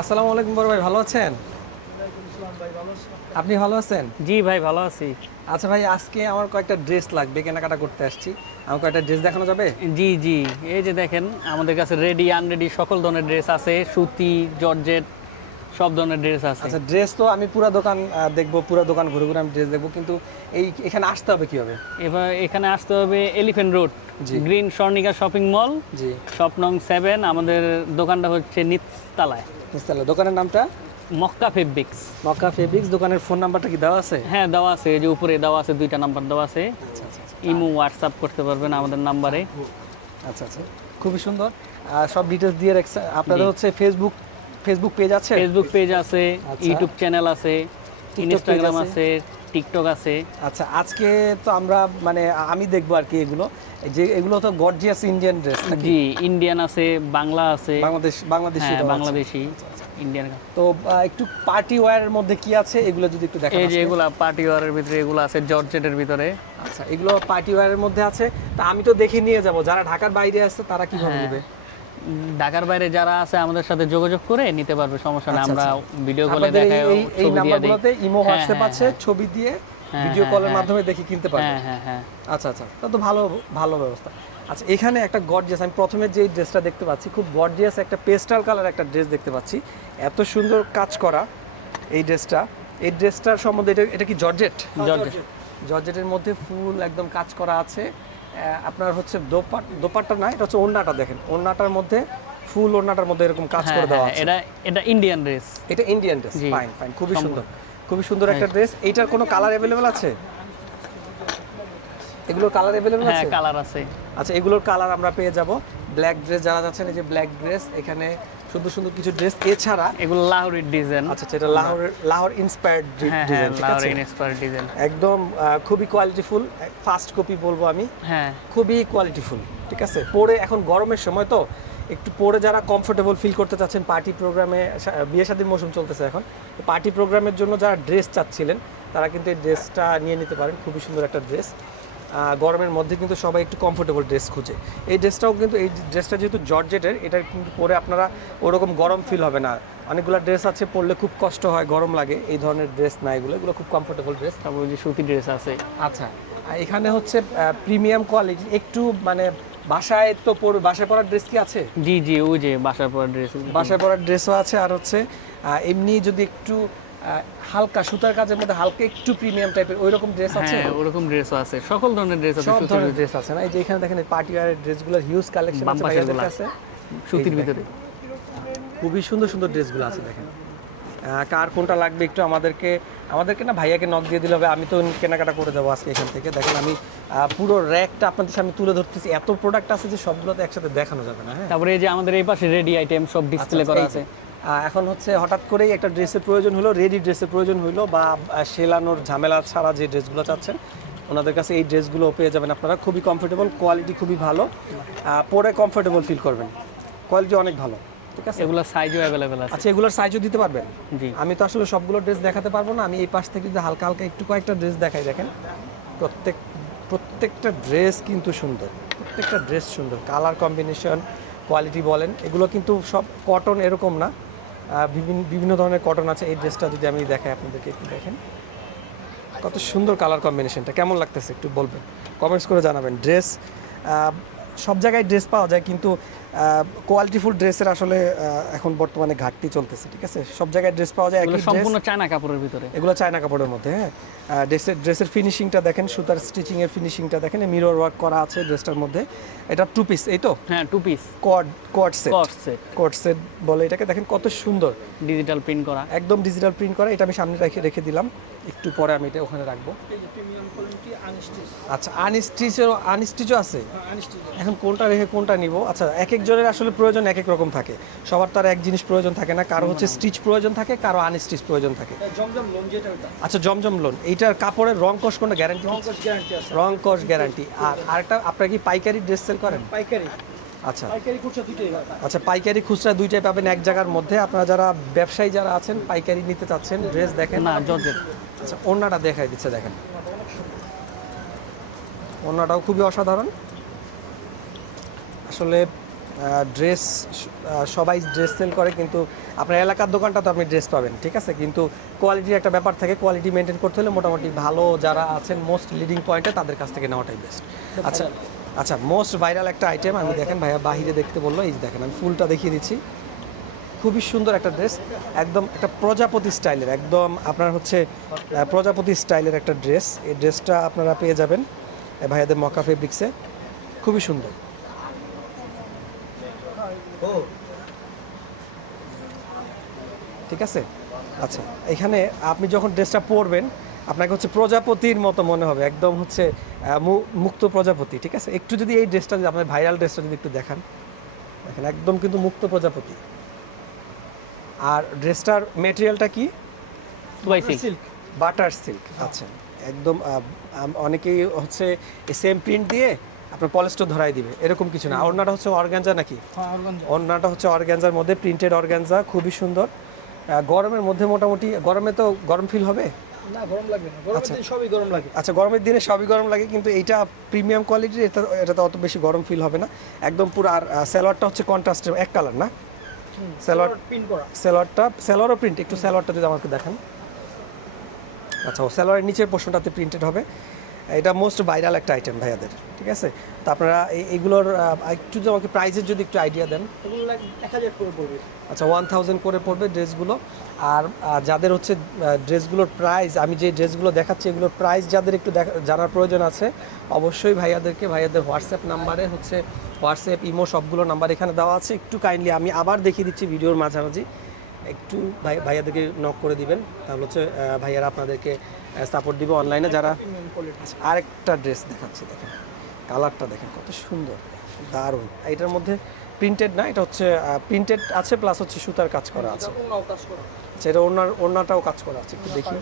আসসালামু আলাইকুম বড় ভাই, ভালো আছেন? আপনি ভালো আছেন? জি ভাই, ভালো আছি। আচ্ছা ভাই, আজকে আমার কয়েকটা ড্রেস লাগবে, কেনাকাটা করতে আসছি। আমার কয়েকটা ড্রেস দেখানো যাবে? জি জি, এই যে দেখেন আমাদের কাছে রেডি আনরেডি সকল ধরনের ড্রেস আছে, সুতি, জর্জেট, সব ধরনের ড্রেস আছে। আচ্ছা, ড্রেস তো আমি পুরো দোকান দেখবো, পুরো দোকান ঘুরে ঘুরে আমি ড্রেস দেখবো, কিন্তু এখানে আসতে হবে কিভাবে? এবার এখানে আসতে হবে এলিফ্যান্ট রোড, জি। গ্রিন স্বর্ণিকা শপিং মল, জি। শপ নং 7। আমাদের দোকানটা হচ্ছে নিচতলায়, তাহলে দোকানের নামটা? মক্কা ফেব্রিক্স। মক্কা ফেব্রিক্স। দোকানের ফোন নাম্বারটা কি দেওয়া আছে? হ্যাঁ দেওয়া আছে, এই যে উপরে দেওয়া আছে, দুইটা নাম্বার দেওয়া আছে। আচ্ছা আচ্ছা আচ্ছা। ইমো হোয়াটসঅ্যাপ করতে পারবেন আমাদের নাম্বারে। আচ্ছা আচ্ছা, খুবই সুন্দর। সব ডিটেলস দিয়ে রাখছে আপনাদের। জি। হচ্ছে ফেসবুক ফেসবুক পেজ আছে? ফেসবুক পেজ আছে, আচ্ছা। ইউটিউব চ্যানেল আছে, টিকটক পেজ ইনস্টাগ্রাম আছে? আছে, টিকটক আছে। আচ্ছা, আজকে তো আমরা মানে আমি দেখবো আর কি এগুলো, যে এগুলো তো গর্জিয়াস ইন্ডিয়ান ড্রেস নাকি? জি, ইন্ডিয়ান আছে, বাংলা আছে। বাংলাদেশি হ্যাঁ, এটাও আছে। বাংলাদেশি, ইন্ডিয়ান। তো একটু পার্টি ওয়্যারের মধ্যে কি আছে এগুলো যদি একটু দেখান এই যে আজকে। এগুলা পার্টি ওয়ারের ভিতরে এগুলো আছে, জর্জেটের ভিতরে। আচ্ছা, এগুলো পার্টি ওয়্যারের মধ্যে আছে। তা আমি তো দেখে নিয়ে যাব, যারা ঢাকার বাইরে আছে তারা কিভাবে হ্যাঁ। নেবে? ঢাকার বাইরে যারা আছে আমাদের সাথে যোগাযোগ করে নিতে পারবে, সমস্যা নেই। আচ্ছা, আমরা আচ্ছা। ভিডিও কলে আপনাদের দেখাই, এই ছবি দিয়ে দিই। নাম্বারগুলোতে ইমো হ্যাঁ, হোয়াটসঅ্যাপ হ্যাঁ, আছে, হ্যাঁ। ছবি দিয়ে হ্যাঁ, ভিডিও হ্যাঁ, কলের হ্যাঁ। মাধ্যমে দেখে কিনতে পারবে। হ্যাঁ হ্যাঁ হ্যাঁ। আচ্ছা আচ্ছা, তা তো ভালো ভালো ব্যবস্থা। আচ্ছা, এখানে একটা গর্জিয়াস, আমি প্রথমে যে ড্রেসটা দেখতে পাচ্ছি, খুব গর্জিয়াস একটা পেস্টাল কালার একটা ড্রেস দেখতে পাচ্ছি, এত সুন্দর কাজ করা এই ড্রেসটা। এই ড্রেসটার সম্বন্ধে, এটা কি জর্জেট? জর্জেট। জর্জেটের মধ্যে ফুল একদম কাজ করা আছে। আপনার হচ্ছে দোপাট্টা না, এটা হচ্ছে ওড়নাটা। দেখেন ওড়নাটার মধ্যে, ফুল ওড়নাটার মধ্যে এরকম কাজ হ্যাঁ করে দেওয়া হ্যাঁ, আছে। এটা এটা ইন্ডিয়ান ড্রেস। এটা ইন্ডিয়ান ড্রেস। জি। ফাইন ফাইন, খুবই সম্পূর্ণ। সুন্দর, খুবই সুন্দর একটা ড্রেস। এইটার কোনো কালার অ্যাভেলেবেল আছে? এগুলোর কালার অ্যাভেলেবেল হ্যাঁ, আছে? কালার আছে। আচ্ছা, এগুলোর কালার আমরা পেয়ে যাব। ব্ল্যাক ড্রেস যারা যাচ্ছেন, এই যে ব্ল্যাক ড্রেস, এখানে সুন্দর সুন্দর কিছু ড্রেস। এছাড়া এগুলো লাহোরের ডিজাইন। আচ্ছা, এটা লাহোর ইন্সপায়ার্ড হ্যাঁ হ্যাঁ, ডিজাইন, ঠিক আছে? লাহোরের ইন্সপায়ার্ড ডিজাইন। একদম খুবই কোয়ালিটিফুল, ফার্স্ট কপি বলবো আমি। হ্যাঁ খুবই কোয়ালিটিফুল, ঠিক আছে। পরে এখন গরমের সময় তো একটু পরে যারা কমফোর্টেবল ফিল করতে চাচ্ছেন, পার্টি প্রোগ্রামে, বিয়ে শাদীর মৌসুম চলতেছে এখন, তো পার্টি প্রোগ্রামের জন্য যারা ড্রেস চাচ্ছিলেন তারা কিন্তু এই ড্রেসটা নিয়ে নিতে পারেন। খুবই সুন্দর একটা ড্রেস। গরমের মধ্যে কিন্তু সবাই একটু কমফোর্টেবল ড্রেস খুঁজে। এই ড্রেসটাও কিন্তু, এই ড্রেসটা যেহেতু জর্জেটের, এটা কিন্তু পরে আপনারা ওরকম গরম ফিল হবে না। অনেকগুলো ড্রেস আছে পরলে খুব কষ্ট হয়, গরম লাগে, এই ধরনের ড্রেস না, এগুলো এগুলো খুব কমফোর্টেবল ড্রেস। তারপর ওই যে সুতি ড্রেস আছে। আচ্ছা, এখানে হচ্ছে প্রিমিয়াম কোয়ালিটি, একটু মানে বাসায় তো বাসায় পরার ড্রেস কি আছে? জি জি, ওই যে বাসার পর ড্রেস। বাসায় পরার ড্রেসও আছে। আর হচ্ছে এমনি যদি একটু হালকা সুতার কাজের মধ্যে হালকা একটু প্রিমিয়াম টাইপের ওই রকম ড্রেস আছে? হ্যাঁ, ওরকম ড্রেসও আছে, সকল ধরনের ড্রেস আছে। সব সুতির ধরনের ভিতরে। ড্রেস আছে না? এই যে এখানে দেখেন পার্টি ওয়্যারের ড্রেসগুলোর হিউজ কালেকশন বাম আছে পাশের ভাইয়াদের গুলা। কাছে। সুতির এই ভিতরে। খুবই সুন্দর সুন্দর ড্রেসগুলো আছে, দেখেন। কার কোনটা লাগবে একটু আমাদেরকে না ভাইয়াকে নক দিয়ে দিলে হবে। আমি তো কেনাকাটা করে যাবো আজকে এখান থেকে। দেখেন আমি পুরো র্যাকটা আপনাদের সামনে তুলে ধরতেছি, এত প্রোডাক্ট আছে যে সবগুলো তো একসাথে দেখানো যাবে না। হ্যাঁ, তারপরে এই যে আমাদের এই পাশে রেডি আইটেম সব ডিসপ্লে করা আছে। এখন হচ্ছে হঠাৎ করেই একটা ড্রেসের প্রয়োজন হলো, রেডি ড্রেসের প্রয়োজন হলো, বা সেলানোর ঝামেলা ছাড়া যে ড্রেসগুলো চাচ্ছেন, ওনাদের কাছে এই ড্রেসগুলো পেয়ে যাবেন আপনারা। খুবই কমফোর্টেবল, কোয়ালিটি খুবই ভালো, পরে কমফোর্টেবল ফিল করবেন, কোয়ালিটি অনেক ভালো, ঠিক আছে। এগুলো সাইজও অ্যাভেলেবেল আছে। আচ্ছা, এগুলোর সাইজও দিতে পারবেন? জি। আমি তো আসলে সবগুলো ড্রেস দেখাতে পারবো না, আমি এই পাশ থেকে যদি হালকা হালকা একটু কয়েকটা ড্রেস দেখাই। দেখেন প্রত্যেকটা ড্রেস কিন্তু সুন্দর, প্রত্যেকটা ড্রেস সুন্দর, কালার কম্বিনেশন, কোয়ালিটি বলেন, এগুলো কিন্তু সব কটন এরকম না, বিভিন্ন ধরনের কটন আছে। এই ড্রেসটা যদি আমি দেখাই আপনাদেরকে, একটু দেখেন কত সুন্দর কালার কম্বিনেশনটা, কেমন লাগতেছে একটু বলবেন, কমেন্টস করে জানাবেন। ড্রেস সব জায়গায় ড্রেস পাওয়া যায়, কিন্তু কোয়ালিটিফুল ড্রেসের আসলে এখন বর্তমানে ঘাটতি চলতেছে, ঠিক আছে। সব জায়গায় ড্রেস পাওয়া যায়, এগুলো একই সম্পূর্ণ ড্রেস, চায়না কাপড়ের ভিতরে। এগুলো চায়না কাপড়ের মধ্যে। হ্যাঁ, ড্রেসের ফিনিশিংটা দেখেন, সুতার স্টিচিংয়ের ফিনিশিংটা দেখেন, মিরর ওয়ার্ক করা আছে ড্রেসটার মধ্যে। এটা 2 পিস, এই তো? হ্যাঁ, 2 পিস কোয়াড সেট, কট সেট, কোয়াড সেট বলে এটাকে। দেখেন কত সুন্দর, ডিজিটাল প্রিন্ট করা। একদম ডিজিটাল প্রিন্ট করা। এটা আমি সামনে রেখে দিলাম, একটু পরে আমি এটা ওখানে রাখবো। আচ্ছা, আনস্টিচও আছে? এখন কোনটা রেখে কোনটা নিব? আচ্ছা, এক একজনের আসলে প্রয়োজন এক এক রকম থাকে, সবার তো আর এক জিনিস প্রয়োজন থাকে না। কারো হচ্ছে স্টিচ প্রয়োজন থাকে, কারো আনস্টিচ প্রয়োজন থাকে। আচ্ছা, জমজম লোন, এইটার কাপড়ের রং কস কোনটা গ্যারান্টি? রং কস গ্যারান্টি। আর আরেকটা, আপনারা কি পাইকারি ড্রেস সেল করেন? পাইকারি। আচ্ছা পাইকারি খুচরা দুইটাই হয়। আচ্ছা, পাইকারি খুচরা দুইটাই পাবেন এক জায়গার মধ্যে। আপনারা যারা ব্যবসায়ী যারা আছেন, পাইকারি নিতে চাচ্ছেন ড্রেস, দেখেন না, জর্জেট। আচ্ছা, ওড়নাটা দেখাই দিচ্ছে, দেখেন ওড়নাটাও খুবই অসাধারণ আসলে। ড্রেস সবাই ড্রেস সেল করে, কিন্তু আপনার এলাকার দোকানটা তো আপনি ড্রেস পাবেন, ঠিক আছে, কিন্তু কোয়ালিটির একটা ব্যাপার থাকে, কোয়ালিটি মেনটেন করতে হলে মোটামুটি ভালো যারা আছেন মোস্ট লিডিং পয়েন্টে তাদের কাছ থেকে নেওয়াটাই বেস্ট। আচ্ছা আচ্ছা, মোস্ট ভাইরাল একটা আইটেম আমি দেখেন ভাইয়া বাহিরে দেখতে বললো, এই যে দেখেন আমি ফুলটা দেখিয়ে দিচ্ছি, খুবই সুন্দর একটা ড্রেস, একদম একটা প্রজাপতি স্টাইলের, একদম আপনার হচ্ছে প্রজাপতি স্টাইলের একটা ড্রেস। এই ড্রেসটা আপনারা পেয়ে যাবেন ভাইয়াদের মক্কা ফেব্রিক্সে, খুবই সুন্দর। ঠিক আছে, আচ্ছা এখানে আপনি যখন ড্রেসটা পরবেন আপনাকে হচ্ছে প্রজাপতির মতো মনে হবে, একদম হচ্ছে মুক্ত প্রজাপতি, ঠিক আছে। একটু যদি এই ড্রেসটা যদি আপনার ভাইরাল ড্রেসটা যদি একটু দেখান, দেখেন একদম কিন্তু মুক্ত প্রজাপতি। আর ড্রেসটার মেটেরিয়ালটা কি? Silk, butter silk. আচ্ছা, একদম অনেকেই হচ্ছে সেম প্রিন্ট দিয়ে আপনার পলিস্টার ধরাই দিবে, এরকম কিছু না। ওড়নাটা হচ্ছে অর্গানজা নাকি? ওড়নাটা হচ্ছে অর্গানজার মধ্যে প্রিন্টেড অর্গানজা, খুবই সুন্দর। গরমের মধ্যে মোটামুটি, গরমে তো গরম ফিল হবে না, গরম লাগবে না, গরমের দিনে সবই গরম লাগে। আচ্ছা, গরমের দিনে সবই গরম লাগে, কিন্তু এইটা প্রিমিয়াম কোয়ালিটির, এটাতে অত বেশি গরম ফিল হবে না একদম পুরো। আর সালোয়ারটা হচ্ছে কন্ট্রাস্টের এক কালার না? সালোয়ার পিন করা, সালোয়ারও প্রিন্ট, একটু সালোয়ারটা যদি আমাকে দেখান। আচ্ছা, ও সালোয়ারের নিচের পোর্শনটাতে প্রিন্টেড হবে। এটা মোস্ট ভাইরাল একটা আইটেম ভাইয়াদের, ঠিক আছে। তো আপনারা এইগুলোর একটু যদি আমাকে প্রাইসের যদি একটু আইডিয়া দেন। এগুলো 1000 করে পড়বে। আচ্ছা, 1000 করে পড়বে ড্রেসগুলো। আর যাদের হচ্ছে ড্রেসগুলোর প্রাইস, আমি যে ড্রেসগুলো দেখাচ্ছি এগুলোর প্রাইস যাদের একটু জানার প্রয়োজন আছে, অবশ্যই ভাইয়াদের হোয়াটসঅ্যাপ নাম্বারে হচ্ছে, হোয়াটসঅ্যাপ ইমো সবগুলো নাম্বার এখানে দেওয়া আছে। একটু কাইন্ডলি আমি আবার দেখিয়ে দিচ্ছি ভিডিওর মাঝামাঝি, একটু ভাইয়াদেরকে নক করে দিবেন, তাহলে হচ্ছে ভাইয়ারা আপনাদেরকে সাপোর্ট দিবে অনলাইনে যারা। আরেকটা ড্রেস দেখাচ্ছি, দেখেন কালারটা দেখেন কত সুন্দর, দারুণ। এটার মধ্যে প্রিন্টেড না, এটা হচ্ছে প্রিন্টেড আছে প্লাস হচ্ছে সুতার কাজ করা আছে। আচ্ছা, এটা ওড়নাটাও কাজ করা আছে, একটু দেখি।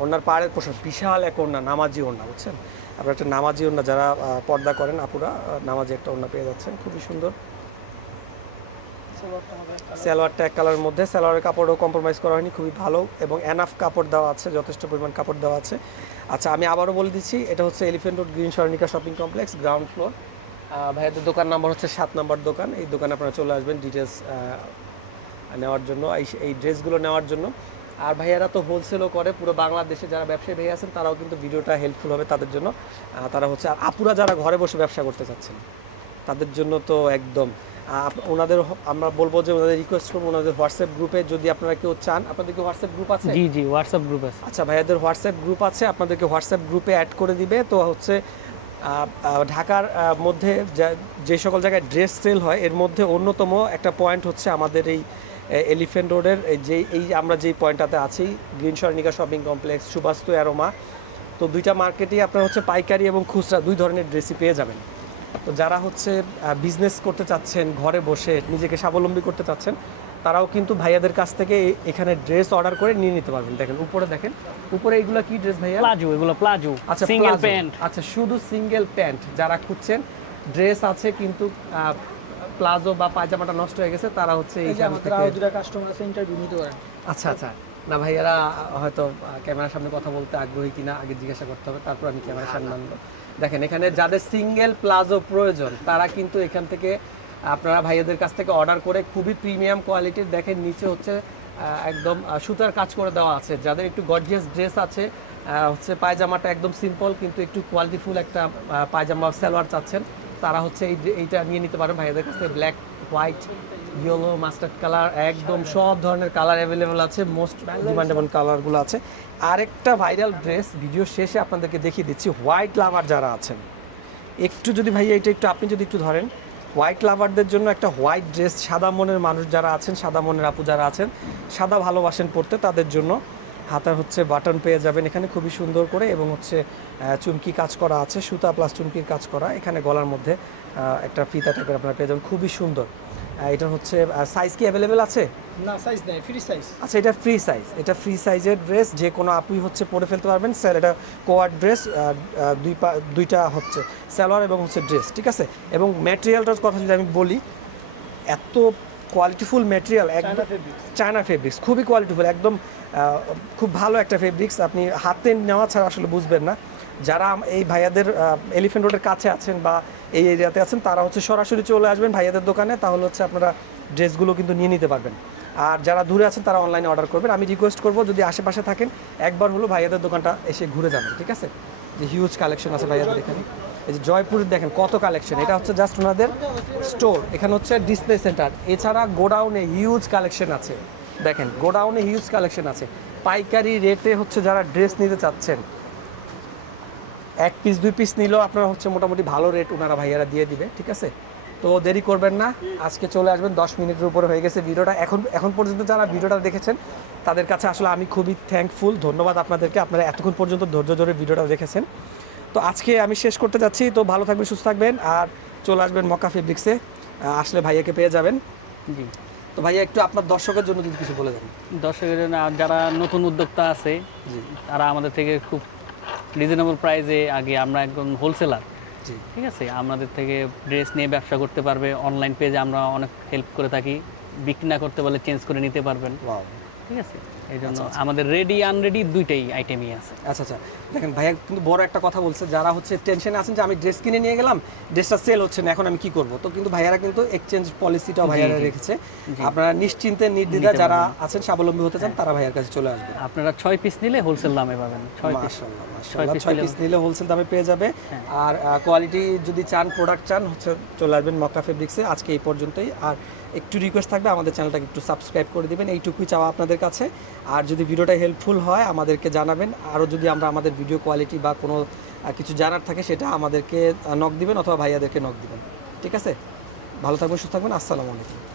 ওড়নার পাড়ের পোশাক বিশাল এক ওড়না, নামাজি ওড়না, বুঝছেন আপনার, একটা নামাজি ওড়না, যারা পর্দা করেন আপুরা, নামাজি একটা ওড়না পেয়ে যাচ্ছেন, খুবই সুন্দর। সালোয়ারটা এক কালারের মধ্যে, সালোয়ারের কাপড়ও কম্প্রোমাইজ করা হয়নি, খুবই ভালো এবং এনাফ কাপড় দেওয়া আছে, যথেষ্ট পরিমাণ কাপড় দেওয়া আছে। আচ্ছা, আমি আবারও বলে দিচ্ছি, এটা হচ্ছে elephant road green Swarnika shopping complex, ground floor. ভাইয়াদের দোকান নাম্বার হচ্ছে 7 নম্বর দোকান। এই দোকানে আপনারা চলে আসবেন ডিটেলস নেওয়ার জন্য, এই ড্রেসগুলো নেওয়ার জন্য। আর ভাইয়ারা তো হোলসেলও করে, পুরো বাংলাদেশে যারা ব্যবসায়ী ভাই আছেন তারাও কিন্তু ভিডিওটা হেল্পফুল হবে তাদের জন্য। তারা হচ্ছে, আর আপুরা যারা ঘরে বসে ব্যবসা করতে চাচ্ছেন তাদের জন্য তো একদম ওনাদের আমরা বলবো যে ওনাদের রিকোয়েস্ট করবো, ওনাদের হোয়াটসঅ্যাপ গ্রুপে যদি আপনারা কেউ চান, আপনাদের কি হোয়াটসঅ্যাপ গ্রুপ আছে? জি জি, হোয়াটসঅ্যাপ গ্রুপ আছে। আচ্ছা, ভাইয়াদের হোয়াটসঅ্যাপ গ্রুপ আছে, আপনাদেরকে হোয়াটসঅ্যাপ গ্রুপে অ্যাড করে দিবে। তো হচ্ছে ঢাকার মধ্যে যে সকল জায়গায় ড্রেস সেল হয় এর মধ্যে অন্যতম একটা পয়েন্ট হচ্ছে আমাদের এই এলিফ্যান্ট রোডের এই আমরা যেই পয়েন্টটাতে আছি, green Swarnika shopping complex, Suvastu aroma. তো দুইটা মার্কেটেই আপনারা হচ্ছে পাইকারি এবং খুচরা দুই ধরনের ড্রেসই পেয়ে যাবেন। তো যারা হচ্ছে বিজনেস করতে চাচ্ছেন, ঘরে বসে নিজেকে স্বাবলম্বী করতে চাচ্ছেন, তারাও কিন্তু ভাইয়াদের কাছ থেকে এখানে ড্রেস অর্ডার করে নিয়ে নিতে পারবেন। দেখেন উপরে, দেখেন উপরে এইগুলো কি ড্রেস ভাইয়া? প্লাজো, এগুলো প্লাজো, আচ্ছা, সিঙ্গেল প্লাজো। প্যান্ট। আচ্ছা, শুধু সিঙ্গেল প্যান্ট যারা খুঁজছেন, ড্রেস আছে কিন্তু প্লাজো বা পায়জামাটা নষ্ট হয়ে গেছে, তারা হচ্ছে এই যে এইখান আমাদের থেকে। আরো দুটো কাস্টমার আছে, ইন্টারভিউ নিতে পারেন। আচ্ছা আচ্ছা, না ভাইয়ারা হয়তো ক্যামেরার সামনে কথা বলতে আগ্রহী কিনা আগে জিজ্ঞাসা করতে হবে, তারপর আমি ক্যামেরার সামনে আনবো। দেখেন এখানে যাদের সিঙ্গেল প্লাজো প্রয়োজন তারা কিন্তু এখান থেকে আপনারা ভাইয়াদের কাছ থেকে অর্ডার করে, খুবই প্রিমিয়াম কোয়ালিটির, দেখেন নিচে হচ্ছে একদম সুতার কাজ করে দেওয়া আছে। যাদের একটু গর্জিয়াস ড্রেস আছে, হচ্ছে পায়জামাটা একদম সিম্পল কিন্তু একটু কোয়ালিটিফুল একটা পায়জামা সালোয়ার চাচ্ছেন, তারা হচ্ছে এইটা নিয়ে নিতে পারেন ভাইয়াদের কাছ থেকে। Black, white, yellow, mustard colour, একদম সব ধরনের কালার অ্যাভেলেবেল আছে, মোস্ট ডিমান্ডেবল কালারগুলো আছে। আরেকটা ভাইরাল ড্রেস ভিডিও শেষে আপনাদেরকে দেখিয়ে দিচ্ছি। হোয়াইট লাভার যারা আছেন, একটু যদি ভাইয়া এটা একটু আপনি যদি একটু ধরেন, হোয়াইট লাভারদের জন্য একটা হোয়াইট ড্রেস, সাদা মনের মানুষ যারা আছেন, সাদা মনের আপু যারা আছেন, সাদা ভালোবাসেন পড়তে, তাদের জন্য হাতার হচ্ছে বাটন পেয়ে যাবেন এখানে খুবই সুন্দর করে, এবং হচ্ছে চুমকি কাজ করা আছে, সুতা প্লাস চুমকির কাজ করা। এখানে গলার মধ্যে একটা ফিতা টাইপের আপনারা পেয়ে যাবেন, খুবই সুন্দর। এটা হচ্ছে সাইজ কি অ্যাভেলেবেল আছে? না, সাইজ নেই, ফ্রি সাইজ। আচ্ছা, এটা ফ্রি সাইজ, এটা ফ্রি সাইজের ড্রেস, যে কোনো আপুই হচ্ছে পরে ফেলতে পারবেন স্যার। এটা কোয়ার্ড ড্রেস, দুইটা হচ্ছে সালোয়ার এবং হচ্ছে ড্রেস, ঠিক আছে। এবং ম্যাটেরিয়ালটার কথা যদি আমি বলি, এত কোয়ালিটিফুল ম্যাটেরিয়াল, একদম চায়না ফেব্রিক্স, খুবই কোয়ালিটিফুল, একদম খুব ভালো একটা ফেব্রিক্স। আপনি হাতে নেওয়া ছাড়া আসলে বুঝবেন না। যারা এই ভাইয়াদের এলিফ্যান্ট রোডের কাছে আছেন বা এই এরিয়াতে আছেন তারা হচ্ছে সরাসরি চলে আসবেন ভাইয়াদের দোকানে, তাহলে হচ্ছে আপনারা ড্রেসগুলো কিন্তু নিয়ে নিতে পারবেন। আর যারা দূরে আছেন তারা অনলাইনে অর্ডার করবেন। আমি রিকোয়েস্ট করবো যদি আশেপাশে থাকেন একবার হলো ভাইয়াদের দোকানটা এসে ঘুরে যাবেন, ঠিক আছে? যে হিউজ কালেকশন আছে ভাইয়াদের এখানে। এই যে জয়পুরের দেখেন কত কালেকশন, এটা হচ্ছে জাস্ট ওনাদের স্টোর, এখানে হচ্ছে ডিসপ্লে সেন্টার। এছাড়া গোডাউনে হিউজ কালেকশন আছে, দেখেন গোডাউনে হিউজ কালেকশন আছে। পাইকারি রেটে হচ্ছে যারা ড্রেস নিতে চাচ্ছেন, 1 পিস 2 পিস নিলেও আপনারা হচ্ছে মোটামুটি ভালো রেট ওনারা ভাইয়ারা দিয়ে দিবে, ঠিক আছে? তো দেরি করবেন না, আজকে চলে আসবেন। 10 মিনিটের উপরে হয়ে গেছে ভিডিওটা। এখন পর্যন্ত যারা ভিডিওটা দেখেছেন তাদের কাছে আসলে আমি খুবই থ্যাঙ্কফুল, ধন্যবাদ আপনাদেরকে, আপনারা এতক্ষণ পর্যন্ত ধৈর্য ধরে ভিডিওটা দেখেছেন। তো আজকে আমি শেষ করতে যাচ্ছি। তো ভালো থাকবেন, সুস্থ থাকবেন, আর চলে আসবেন মক্কা ফেব্রিক্সে, আসলে ভাইয়াকে পেয়ে যাবেন। জি, তো ভাইয়া একটু আপনার দর্শকের জন্য যদি কিছু বলে দেন। দর্শকের জন্য আর যারা নতুন উদ্যোক্তা আছে জি তারা আমাদের থেকে খুব রিজনেবল প্রাইসে, আগে আমরা একদম হোলসেলার, জি ঠিক আছে, আমাদের থেকে ড্রেস নিয়ে ব্যবসা করতে পারবে। অনলাইন পেজে আমরা অনেক হেল্প করে থাকি, বিক্রি না করতে পারলে চেঞ্জ করে নিতে পারবেন, ওয়াও। ঠিক আছে। এই জন্য আমাদের রেডি আনরেডি দুইটাই আইটেমই আছে। আচ্ছা আচ্ছা, দেখেন ভাইয়া কিন্তু বড় একটা কথা বলছে, যারা হচ্ছে টেনশনে আছেন যে আমি ড্রেস কিনে নিয়ে গেলাম, ড্রেসটা সেল হচ্ছে না, এখন আমি কি করব? তো কিন্তু ভাইয়ারা কিন্তু এক্সচেঞ্জ পলিসিটাও ভাইয়ারা রেখেছে। আপনারা নিশ্চিন্তে নির্দ্বিধা যারা আছেন স্বাবলম্বী হতে চান তারা ভাইয়ার কাছে চলে আসবেন। আপনারা 6 পিস নিলে হোলসেল দামে পাবেন। 6 পিস, মাশাআল্লাহ, 6 মাশাআল্লাহ, 6 পিস নিলে হোলসেল দামে পেয়ে যাবে। আর কোয়ালিটি যদি চান, প্রোডাক্ট চান, হচ্ছে চলে আসবেন মক্কা ফেব্রিক্সে। আজকে এই পর্যন্তই। আর একটু রিকোয়েস্ট থাকবে আমাদের চ্যানেলটাকে একটু সাবস্ক্রাইব করে দিবেন, এইটুকুই চাওয়া আপনাদের কাছে। আর যদি ভিডিওটা হেল্পফুল হয় আমাদেরকে জানাবেন। আরও যদি আমরা আমাদের ভিডিও কোয়ালিটি বা কোনো কিছু জানার থাকে সেটা আমাদেরকে নক দিবেন অথবা ভাইয়াদেরকে নক দিবেন, ঠিক আছে? ভালো থাকবেন, সুস্থ থাকবেন, আসসালামু আলাইকুম।